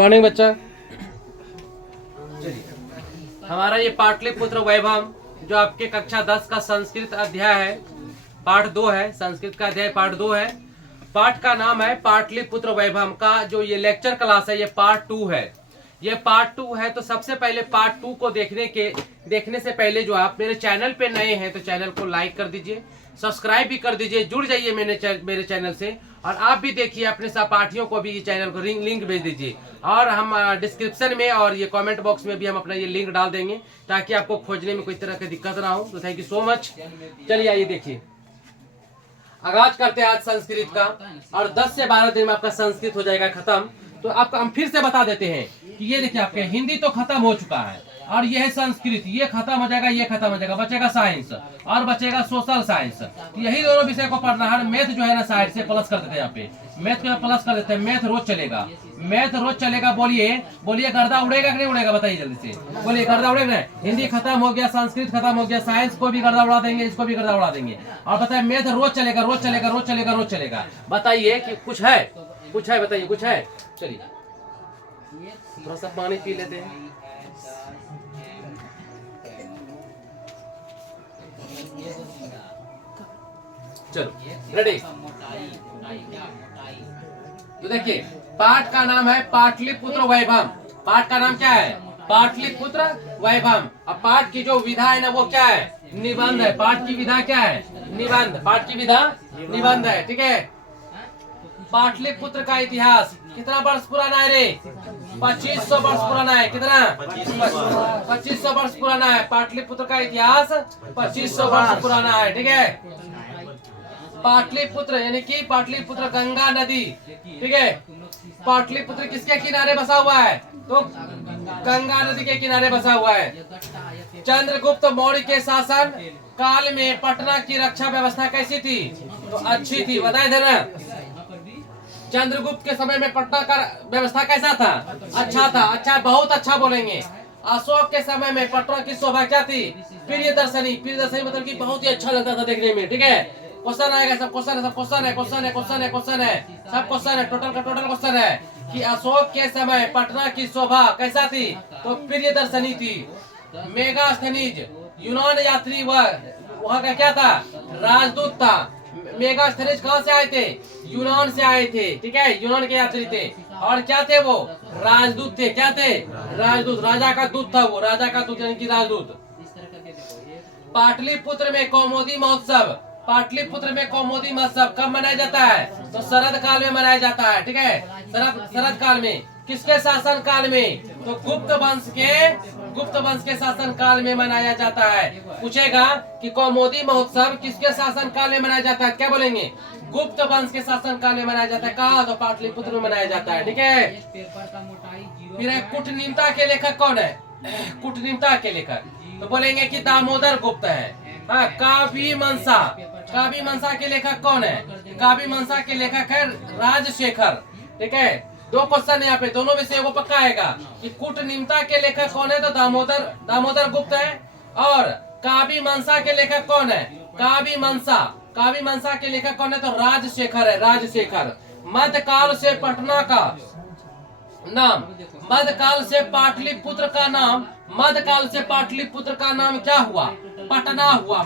Morning बच्चा। हमारा ये पाटलिपुत्र वैभव जो आपके कक्षा 10 का संस्कृत अध्याय है, पाठ 2 है। संस्कृत का अध्याय पाठ 2 है। पाठ का नाम है पाटलिपुत्र वैभव का जो ये लेक्चर क्लास है, ये पार्ट 2 है। ये पार्ट 2 है। तो सबसे पहले पार्ट 2 को देखने से पहले जो आप मेरे चैनल पे नए हैं तो चैनल को लाइक कर दीजिए, सब्सक्राइब भी कर दीजिए, जुड़ जाइए मेरे चैनल से। और आप भी देखिए, अपने सहपाठियों को भी ये चैनल को लिंक भेज दीजिए। और हम डिस्क्रिप्शन में और ये कमेंट बॉक्स में भी हम अपना ये लिंक डाल देंगे ताकि आपको खोजने में कोई तरह की दिक्कत ना हो। तो थैंक यू सो मच। चलिए आइए देखिए, आगाज करते हैं आज संस्कृत का। और 10 से 12 दिन में आपका संस्कृत हो जाएगा खत्म। तो आपको हम फिर से बता देते हैं कि ये देखिए, आपके हिंदी तो खत्म हो चुका है और ये है संस्कृत, ये खत्म हो जाएगा, ये खत्म हो जाएगा। बचेगा साइंस और बचेगा सोशल साइंस। यही दोनों विषय को पढ़ना है। मैथ जो है ना, साइड से प्लस कर देते हैं। यहाँ पे मैथ को प्लस कर देते हैं। मैथ रोज चलेगा, मैथ रोज चलेगा। बोलिए गर्दा उड़ेगा कि नहीं उड़ेगा? बताइए जल्दी से, बोलिए गर्दा उड़ेगा। हिंदी खत्म हो गया, संस्कृत खत्म हो गया, साइंस को भी गर्दा उड़ा देंगे, इसको भी गर्दा उड़ा देंगे। और बताइए, मैथ रोज चलेगा, रोज चलेगा, रोज चलेगा, रोज चलेगा। बताइए कि कुछ है? कुछ है? बताइए कुछ है? चलिए थोड़ा सा पानी पी लेते हैं। चलो रेडी। तो देखिए, पाठ का नाम है पाटलिपुत्र वैभव। पाठ का नाम क्या है? पाटलिपुत्र वैभव। अब पाठ की जो विधा है ना, वो क्या है? निबंध है। पाठ की विधा क्या है? निबंध। पाठ की विधा निबंध है। ठीक है। पाटलिपुत्र का इतिहास कितना वर्ष पुराना है रे? 2500 वर्ष पुराना है। कितना? 2500 वर्ष पुराना है। पाटलिपुत्र का इतिहास 2500 वर्ष पुराना है। ठीक है। पाटलिपुत्र यानी कि पाटलिपुत्र गंगा नदी। ठीक है। पाटलिपुत्र किसके किनारे बसा हुआ है? तो गंगा नदी के किनारे बसा हुआ है। चंद्रगुप्त मौर्य के शासन काल में पटना की रक्षा व्यवस्था कैसी थी? तो अच्छी थी। बताए थे ना, चंद्रगुप्त के समय में पटना का व्यवस्था कैसा था? अच्छा था। अच्छा, बहुत अच्छा बोलेंगे। अशोक के समय में पटना की शोभा क्या थी? प्रियदर्शनी। प्रियदर्शनी मतलब कि बहुत ही अच्छा लगता था देखने में। ठीक है। क्वेश्चन आएगा, सब क्वेश्चन है, सब क्वेश्चन है, क्वेश्चन है, क्वेश्चन है, क्वेश्चन है, सब क्वेश्चन है। टोटल का टोटल क्वेश्चन है कि अशोक के समय पटना की शोभा कैसा थी? तो प्रियदर्शनी थी। मेगास्थनीज यूनान यात्री वहाँ का क्या था? राजदूत था। मेगास्थनीज कहाँ से आए थे? यूनान से आए थे। ठीक है। यूनान के यात्री थे। और क्या थे वो? राजदूत थे। क्या थे? राजदूत। राजा का दूत था वो। राजा का दूत यानी कि राजदूत। पाटलिपुत्र में कौमुदी महोत्सव। पाटलिपुत्र में कौमुदी महोत्सव कब मनाया जाता है? तो शरद काल में मनाया जाता है। ठीक है। शरद काल में। किसके शासन काल में? तो गुप्त वंश के शासन काल में मनाया जाता है। पूछेगा कि कौमुदी महोत्सव किसके शासन काल में मनाया जाता है? क्या बोलेंगे? गुप्त वंश के शासन काल में मनाया जाता है। कहा? तो पाटलिपुत्र में मनाया जाता है। ठीक है। फिर कूटनीमता के लेखक कौन है? कूटनीमता के लेखक तो बोलेंगे कि दामोदर गुप्त है। हाँ। काव्य मंसा के लेखक कौन है? काव्य मंसा के लेखक है राजशेखर। ठीक है। 2 क्वेश्चन यहाँ पे, दोनों में से एगो पक्का आएगा कि कूटनीमता के लेखक कौन है? तो दामोदर गुप्त है। और काव्य मंसा के लेखक कौन है? काव्य मंसा के लेखक कौन है? तो राजशेखर है। राजशेखर। मध्यकाल से पटना का नाम, मध्यकाल से पाटलिपुत्र का नाम, मध्यकाल से पाटलिपुत्र का नाम क्या हुआ? पटना हुआ।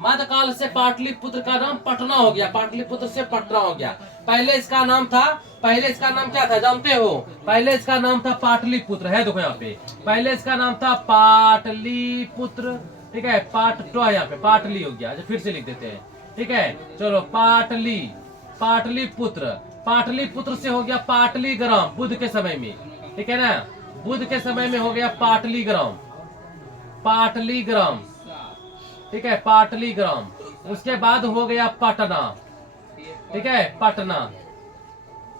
मध्यकाल से पाटलिपुत्र का नाम पटना हो गया। पाटलिपुत्र से पटना हो गया। पहले इसका नाम क्या था जानते हो? पहले इसका नाम था पाटलिपुत्र है। देखो यहाँ पे, पहले इसका नाम था पाटलिपुत्र। ठीक है। यहाँ पे पाटली हो गया। फिर से लिख देते हैं। ठीक है। चलो, पाटलिपुत्र से हो गया पाटलीग्राम बुद्ध के समय में। ठीक है ना। बुद्ध के समय में हो गया पाटलीग्राम। ठीक है। पाटलीग्राम। उसके बाद हो गया पटना। ठीक है।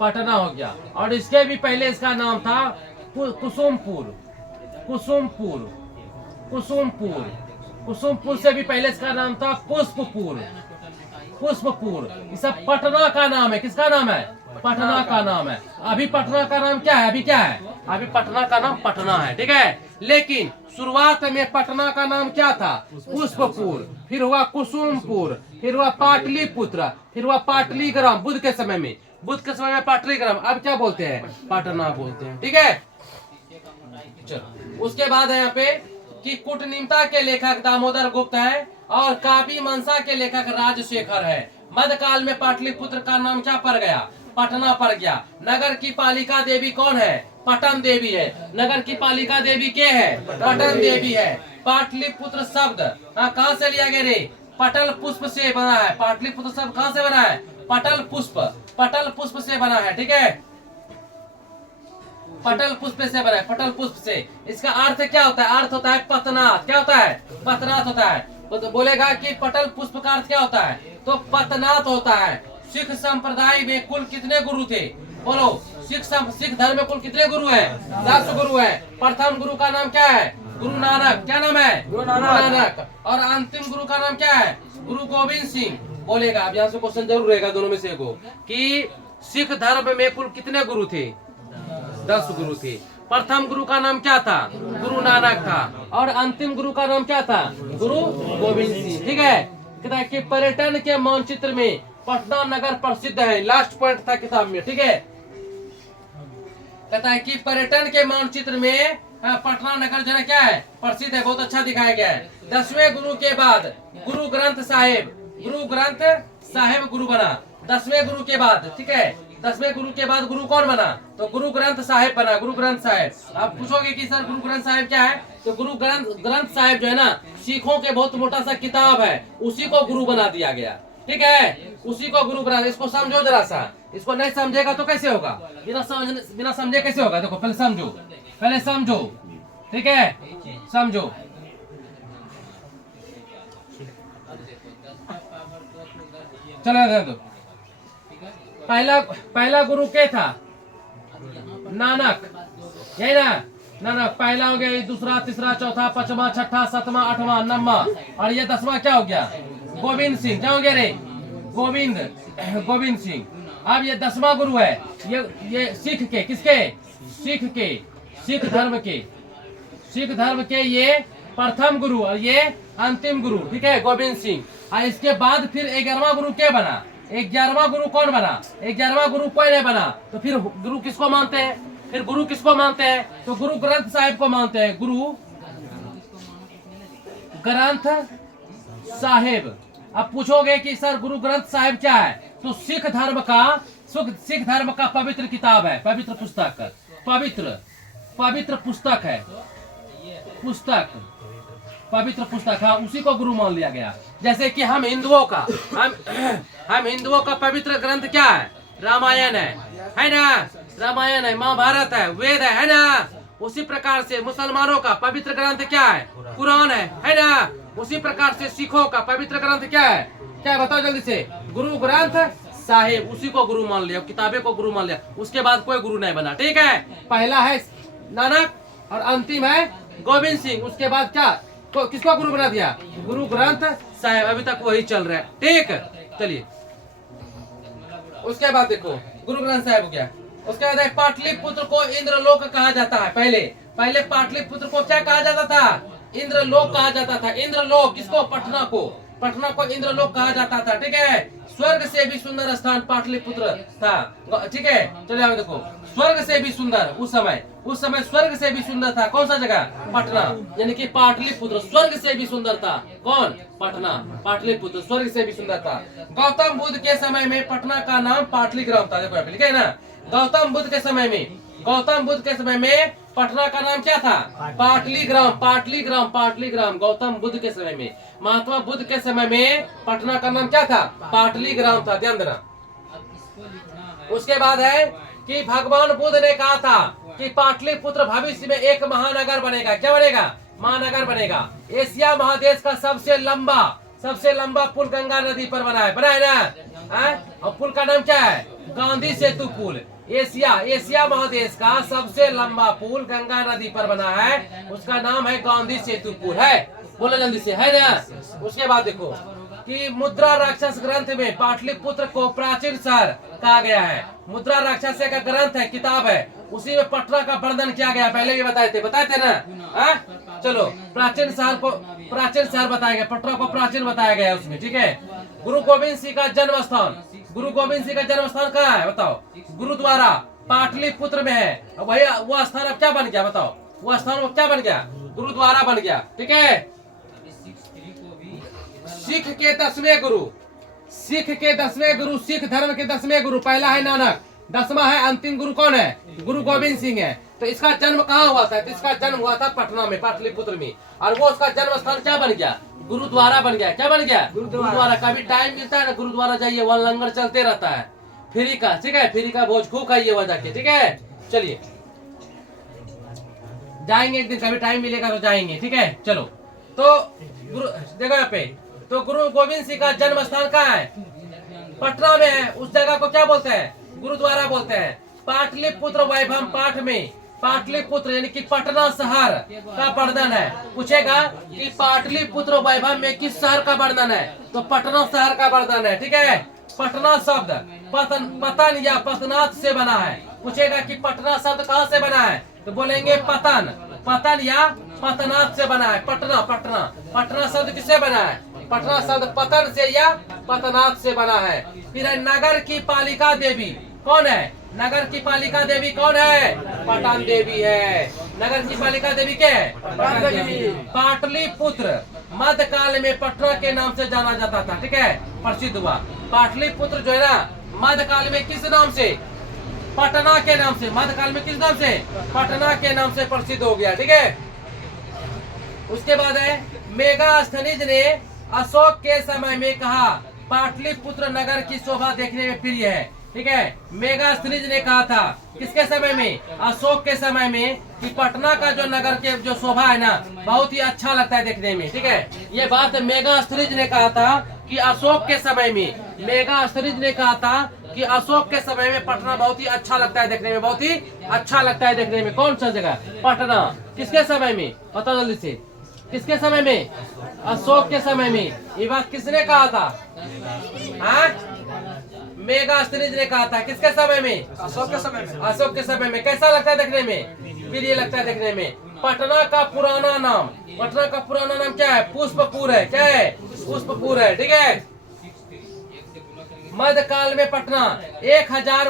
पटना हो गया। और इसके भी पहले इसका नाम था कुसुमपुर से भी पहले इसका नाम था पुष्पपुर। ये सब पटना का नाम है। किसका नाम है? पटना का नाम है। अभी पटना का नाम क्या है? अभी पटना का नाम पटना है। ठीक है। लेकिन शुरुआत में पटना का नाम क्या था? पुष्पपुर। फिर हुआ कुसुमपुर, फिर हुआ पाटलिपुत्र, फिर हुआ पाटलीग्राम बुद्ध के समय में। बुद्ध के समय में पाटलिग्राम, अब क्या बोलते हैं, पटना बोलते हैं। ठीक है, चलो उसके बाद है यहाँ पे कि कूटनीमता के लेखक दामोदर गुप्त है और काव्य मंसा के लेखक राजशेखर है। मध्यकाल में पाटलिपुत्र का नाम क्या पड़ गया, पटना पड़ गया। नगर की पालिका देवी कौन है, पटन देवी है। नगर की पालिका देवी के है, पटन देवी है। पाटलिपुत्र शब्द कहाँ से लिया गया रे, पटल पुष्प से बना है। पाटलिपुत्र शब्द कहाँ से बना है, पटल पुष्प, पटल पुष्प से बना है। ठीक है, पटल पुष्प से बना है, पटल पुष्प से। इसका अर्थ क्या होता है, अर्थ होता है पतनाथ। क्या होता है, पतनाथ होता है। तो बोलेगा कि पटल पुष्प का अर्थ क्या होता है, तो पतनाथ होता है। सिख संप्रदाय में कुल कितने गुरु थे, बोलो। सिख धर्म में कुल कितने गुरु हैं, 10 गुरु हैं। प्रथम गुरु का नाम क्या है, गुरु नानक। क्या नाम है, गुरु नानक। और अंतिम गुरु का नाम क्या है, गुरु गोविंद सिंह। बोलेगा, अब यहाँ से क्वेश्चन जरूर रहेगा दोनों में से को, कि सिख धर्म में कुल कितने गुरु थे, 10 गुरु थे। प्रथम गुरु का नाम क्या था, गुरु नानक था। और अंतिम गुरु का नाम क्या था, गुरु गोविंद सिंह। ठीक है, कहता है कि पर्यटन के मानचित्र में पटना नगर प्रसिद्ध है। लास्ट पॉइंट था किताब में। ठीक है, कहता है कि पर्यटन के मानचित्र में पटना नगर जो है क्या है, प्रसिद्ध है, बहुत अच्छा दिखाया गया है। 10वें गुरु के बाद गुरु ग्रंथ साहिब, गुरु ग्रंथ साहिब गुरु बना 10वें गुरु के बाद। ठीक है, 10वें गुरु के बाद गुरु कौन बना, तो गुरु ग्रंथ साहिब बना, गुरु ग्रंथ साहिब। आप पूछोगे कि सर गुरु ग्रंथ साहिब क्या है, तो गुरु ग्रंथ साहिब जो है ना, सिखों के बहुत मोटा सा किताब है, उसी को गुरु बना दिया गया। ठीक है, उसी को गुरु बना। इसको समझो जरा सा, इसको नहीं समझेगा तो कैसे होगा, बिना समझे कैसे होगा। देखो पहले समझो, पहले समझो। ठीक है, समझो। चलो दो, पहला गुरु क्या था, नानक, यही ना, नानक पहला हो गया। दूसरा, तीसरा, चौथा, पांचवा, छठा, सातवां, आठवां, नौवां, और ये 10वां क्या हो गया, गोविंद सिंह। क्या हो गया रे, गोविंद सिंह। अब ये 10वां गुरु है, ये सिख के, किसके, सिख धर्म के ये प्रथम गुरु और ये अंतिम गुरु। ठीक है, गोविंद सिंह। और इसके बाद फिर 11वां गुरु क्या बना, 11वां गुरु कौन बना, 11वां गुरु कोई नहीं बना। तो फिर गुरु किसको मानते हैं, फिर गुरु किसको मानते हैं, तो गुरु ग्रंथ साहिब को मानते हैं, गुरु ग्रंथ साहिब। अब पूछोगे कि सर गुरु ग्रंथ साहिब क्या है, तो सिख धर्म का पवित्र किताब है, पवित्र पुस्तक, पवित्र पुस्तक है, पवित्र पुस्तक है, उसी को गुरु मान लिया गया। जैसे कि हम हिंदुओं का पवित्र ग्रंथ क्या है, रामायण है ना, रामायण है, महाभारत है, वेद है ना। उसी प्रकार से मुसलमानों का पवित्र ग्रंथ क्या है, कुरान है ना। उसी प्रकार से सिखों का पवित्र ग्रंथ क्या है, बताओ जल्दी से, गुरु ग्रंथ साहिब। उसी को गुरु मान लिया, किताबें को गुरु मान लिया, उसके बाद कोई गुरु नहीं बना। ठीक है, पहला है नानक और अंतिम है गोविंद सिंह। उसके बाद क्या, तो किसको गुरु बना दिया, गुरु ग्रंथ साहिब। अभी तक वही चल रहा है। ठीक, चलिए उसके बाद देखो गुरु ग्रंथ साहिब हो गया। उसके बाद पाटलिपुत्र को इंद्रलोक कहा जाता है। पहले पाटलिपुत्र को क्या कहा जाता था, इंद्रलोक कहा जाता था। इंद्रलोक किसको, पटना को इंद्रलोक कहा जाता था। ठीक है, स्वर्ग से भी सुंदर स्थान पाटलिपुत्र था। ठीक है, चलिए आगे देखो, स्वर्ग से भी सुंदर, उस समय स्वर्ग से भी सुंदर था। कौन सा जगह, पटना, यानी कि पाटलिपुत्र स्वर्ग से भी सुंदर था। कौन, पटना, पाटलिपुत्र स्वर्ग से भी सुंदर था। गौतम बुद्ध के समय में पटना का नाम पाटलिग्राम था। देखो लिखे ना, गौतम बुद्ध के समय में पटना का नाम क्या था, पाटलिग्राम। गौतम बुद्ध के समय में, महात्मा बुद्ध के समय में पटना का नाम क्या था, पाटलिग्राम था। ध्यान देना। उसके बाद है कि भगवान बुद्ध ने कहा था कि पाटलिपुत्र भविष्य में एक महानगर बनेगा। क्या बनेगा, महानगर बनेगा। एशिया महादेश का सबसे लंबा पुल गंगा नदी पर बना है ना। और पुल का नाम क्या है, गांधी सेतु पुल। एशिया महादेश का सबसे लंबा पुल गंगा नदी पर बना है, उसका नाम है गांधी सेतु पुल। है, बोलो जल्दी से, है ना। उसके बाद देखो कि मुद्रा राक्षस ग्रंथ में पाटलिपुत्र को प्राचीन शहर कहा गया है। मुद्रा राक्षस का ग्रंथ है, किताब है, उसी में पटना का वर्णन किया गया। पहले भी बताए थे ना। चलो प्राचीन शहर बताया गया, पटना को प्राचीन बताया गया उसमें। ठीक है, गुरु गोविंद सिंह का जन्म स्थान गुरु गोविंद सिंह का जन्म स्थान कहाँ है बताओ? गुरुद्वारा पाटलिपुत्र में है। अब भैया वो स्थान अब क्या बन गया बताओ? वो स्थान अब क्या बन गया? गुरुद्वारा बन गया। ठीक है। सिख के 10वें गुरु, सिख के 10वें गुरु, सिख धर्म के 10वें गुरु पहला है नानक, 10वां है अंतिम गुरु कौन है? गुरु गोविंद सिंह है। तो इसका जन्म कहाँ हुआ था? तो इसका जन्म हुआ था पटना में, पाटलिपुत्र में। और वो उसका जन्म स्थान क्या बन गया? गुरुद्वारा बन गया। क्या बन गया? गुरुद्वारा। कभी टाइम मिलता है ना गुरुद्वारा जाइए, वहाँ लंगर चलते रहता है फ्री का। ठीक है, फ्री का भोज खूब खाइए वहाँ जाके। ठीक है, चलिए जाएंगे एक दिन, कभी टाइम मिलेगा तो जाएंगे। ठीक है, चलो। तो गुरु देखो यहाँ पे, तो गुरु गोविंद सिंह का जन्म स्थान कहाँ है? पटना में है। उस जगह को क्या बोलते हैं? गुरुद्वारा बोलते हैं। पाटलिपुत्र वैभव पाठ में पाटलिपुत्र यानी कि पटना शहर का वर्णन है। पूछेगा कि पाटलिपुत्र वैभव में किस शहर का वर्णन है? तो पटना शहर का वर्णन है। ठीक है, पटना शब्द पतन या पतनाथ से बना है। पूछेगा कि पटना शब्द कहाँ से बना है? तो बोलेंगे पतन, पतन या पतनाथ से बना है। पटना पटना शब्द किससे बना है? पटना शब्द पतन से या पतनाथ से बना है। फिर नगर की पालिका देवी कौन है? नगर की पालिका देवी कौन है? पटन देवी है। नगर की पालिका देवी क्या है? पटन देवी। पाटलिपुत्र मध्यकाल में पटना के नाम से जाना जाता था। ठीक है, प्रसिद्ध हुआ। पाटलिपुत्र जो है ना मध्यकाल में किस नाम से? पटना के नाम से। मध्यकाल में किस नाम से? पटना के नाम से प्रसिद्ध हो गया। ठीक है, उसके बाद है मेगास्थनीज ने अशोक के समय में कहा पाटलिपुत्र नगर की शोभा देखने में प्रिय है। ठीक है, मेगास्थनीज ने कहा था किसके समय में? अशोक के समय में, कि पटना का जो नगर के जो शोभा है ना बहुत ही अच्छा लगता है देखने में। ठीक है, ये बात मेगास्थनीज ने कहा था कि अशोक के समय में, मेगास्थनीज ने कहा था कि अशोक के समय में पटना बहुत ही अच्छा लगता है देखने में, बहुत ही अच्छा लगता है देखने में। कौन सा जगह? पटना। किसके समय में? पता जल्दी से, किसके समय में? अशोक के समय में। ये बात किसने कहा था? हाँ, मेगास्थनीज ने कहा था। किसके समय में? अशोक के समय में। अशोक के समय में। कैसा लगता है देखने में? फिर ये लगता है देखने में। पटना का पुराना नाम, पटना का पुराना नाम क्या है? पुष्पपुर है। क्या है? पुष्पपुर है। ठीक है, मध्यकाल में पटना 1000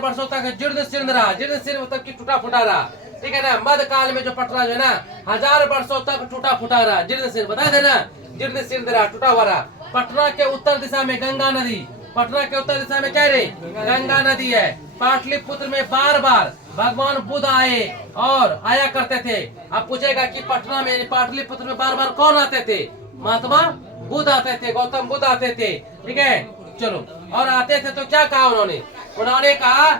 वर्षों तक जीर्ण शीर्ण रहा। जीर्ण शीर्ण मतलब कि टूटा फूटा रहा। ठीक है ना, मध्यकाल में जो पटना जो है ना 1000 वर्षों तक टूटा फूटा रहा, जीर्ण शीर्ण बता देना, जीर्ण शीर्ण रहा, टूटा हुआ रहा। पटना के उत्तर दिशा में गंगा नदी, पटना के उत्तर दिशा में क्या रे? गंगा नदी है। पाटलिपुत्र में बार बार भगवान बुद्ध आए और आया करते थे। अब पूछेगा कि पटना में पाटलिपुत्र में बार बार कौन आते थे? महात्मा बुद्ध आते थे, गौतम बुद्ध आते थे। ठीक है, चलो। और आते थे तो क्या कहा उन्होंने? उन्होंने कहा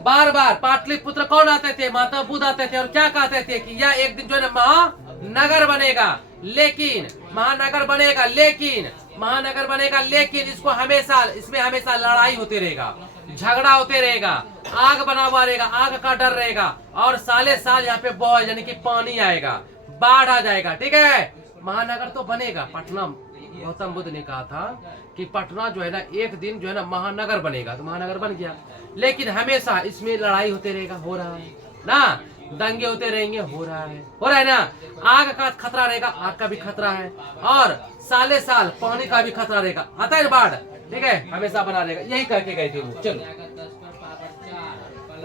बार बार पाटलिपुत्र कौन आते थे? महात्मा बुद्ध आते थे और क्या कहते थे कि यह एक दिन जो है महानगर बनेगा, लेकिन महानगर बनेगा, लेकिन इसको हमेशा, इसमें हमेशा लड़ाई होती रहेगा, झगड़ा होते रहेगा, आग बना हुआ रहेगा, आग का डर रहेगा, और साले साल यहाँ पे बॉय यानी कि पानी आएगा, बाढ़ आ जाएगा। ठीक है, महानगर तो बनेगा। पटना, गौतम बुद्ध ने कहा था कि पटना जो है ना एक दिन जो है ना महानगर बनेगा, तो महानगर बन गया, लेकिन हमेशा इसमें लड़ाई होते रहेगा। हो रहा है ना, दंगे होते रहेंगे, हो रहा है ना, आग का खतरा रहेगा, आग का भी खतरा है, और साले साल पानी का भी खतरा रहेगा, आता है बाढ़। ठीक है, हमेशा बना रहेगा। यही कह के गए थे वो। चलो,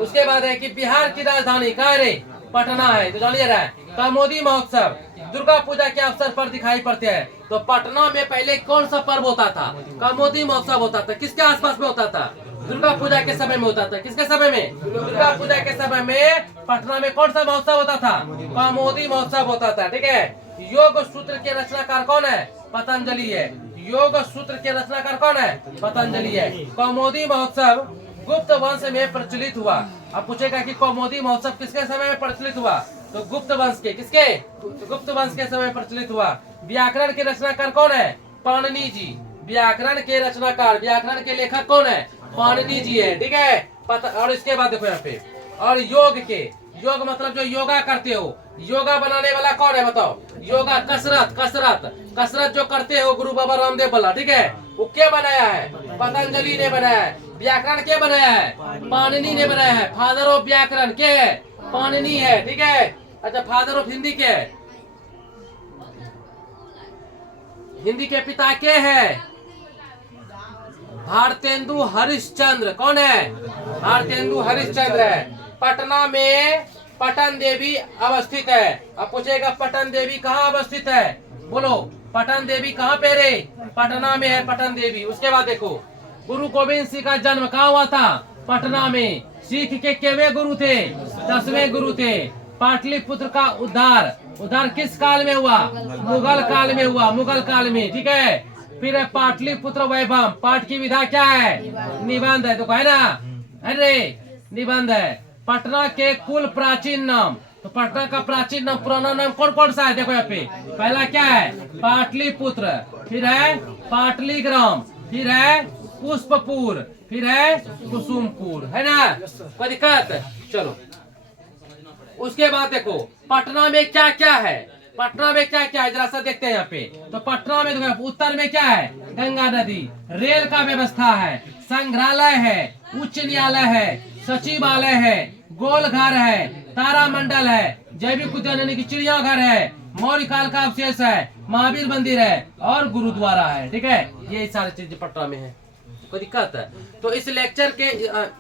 उसके बाद है कि बिहार की राजधानी कहाँ रे? पटना है। तो जानिए रहा है कमोदी महोत्सव दुर्गा पूजा के अवसर पर दिखाई पड़ते हैं। तो पटना में पहले कौन सा पर्व होता था? कमोदी महोत्सव होता था। किसके आसपास में होता था? दुर्गा पूजा के समय में होता था। किसके समय में? दुर्गा पूजा के समय में पटना में कौन सा महोत्सव होता था? कमोदी महोत्सव होता था। ठीक है, योग सूत्र के रचनाकार कौन है? पतंजलि है। योग सूत्र के रचनाकार कौन है? पतंजलि है। कमोदी महोत्सव गुप्त वंश में प्रचलित हुआ। अब पूछेगा कि कौमुदी महोत्सव किसके समय में प्रचलित हुआ? तो गुप्त वंश के। किसके? तो गुप्त वंश के समय प्रचलित हुआ। व्याकरण के रचनाकार कौन है? पाणिनि जी। व्याकरण के रचनाकार, व्याकरण के लेखक कौन है? पाणिनि जी है। ठीक है, और इसके बाद देखो यहाँ पे, और योग के, योग मतलब जो योगा करते हो, योगा बनाने वाला कौन है बताओ? योगा कसरत जो करते हो गुरु बाबा रामदेव वाला। ठीक है, वो क्या बनाया है? पतंजलि ने बनाया है। व्याकरण क्या बनाया है? पाणिनि ने बनाया है। फादर ऑफ व्याकरण क्या है? पाणिनि है। ठीक है, अच्छा, फादर ऑफ हिंदी क्या है? हिंदी के पिता के हैं? भारतेंदु हरिश्चंद्र। कौन है? भारतेंदु हरिश्चंद्र है। पटना में पटन देवी अवस्थित है। अब पूछेगा पटन देवी कहाँ अवस्थित है? बोलो पटन देवी कहाँ पे रे? पटना में है पटन देवी। उसके बाद देखो गुरु गोविंद सिंह का जन्म कहाँ हुआ था? पटना में। सिख के केवे गुरु थे? 10वें गुरु थे। पाटलिपुत्र का उद्धार किस काल में हुआ? मुगल काल में हुआ, मुगल काल में, ठीक है। फिर है पाटलिपुत्र वैभव। पाठ की विधा क्या है? निबंध है, तो है ना, अरे निबंध है। पटना के कुल प्राचीन नाम, तो पटना का प्राचीन नाम पुराना नाम कौन कौन सा है? देखो यहाँ पे पहला क्या है? पाटलिपुत्र, फिर है पाटलिग्राम, फिर है पुष्पपुर, फिर है कुसुमपुर, है ना, कोई दिक्कत? चलो उसके बाद देखो पटना में क्या क्या है? पटना में क्या क्या है जरा सा देखते हैं यहाँ पे। तो पटना में देखो उत्तर में क्या है? गंगा नदी, रेल का व्यवस्था है, संग्रहालय है, उच्च न्यायालय है, सचिवालय है, गोलघर है, तारामंडल है, जैविक उद्यान यानी कि चिड़ियाघर है, मौर्य काल का अवशेष है, महावीर मंदिर है और गुरुद्वारा है, ठीक है। ये सारी चीजें पटना में है, कोई दिक्कत है? तो इस लेक्चर के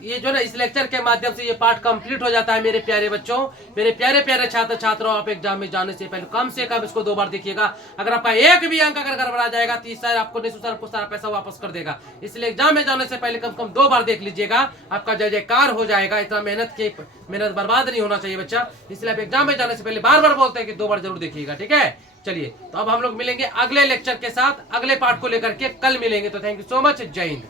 ये जो ना इस लेक्चर के माध्यम से ये पार्ट कंप्लीट हो जाता है मेरे प्यारे बच्चों, मेरे प्यारे प्यारे छात्र छात्राओं। आप एग्जाम में जाने से पहले कम से कम इसको 2 बार देखिएगा। अगर आपका एक भी अंक अगर गड़बड़ा जाएगा तो सर आपको निःशुल्क सारा पैसा वापस कर देगा। इसलिए एग्जाम में जाने से पहले कम से कम 2 बार देख लीजिएगा, आपका जय जयकार हो जाएगा। इतना मेहनत बर्बाद नहीं होना चाहिए बच्चा। इसलिए आप एग्जाम में जाने से पहले बार बार बोलते हैं कि 2 बार जरूर देखिएगा, ठीक है। चलिए तो अब हम लोग मिलेंगे अगले लेक्चर के साथ, अगले पार्ट को लेकर के कल मिलेंगे। तो थैंक यू सो मच, जय हिंद।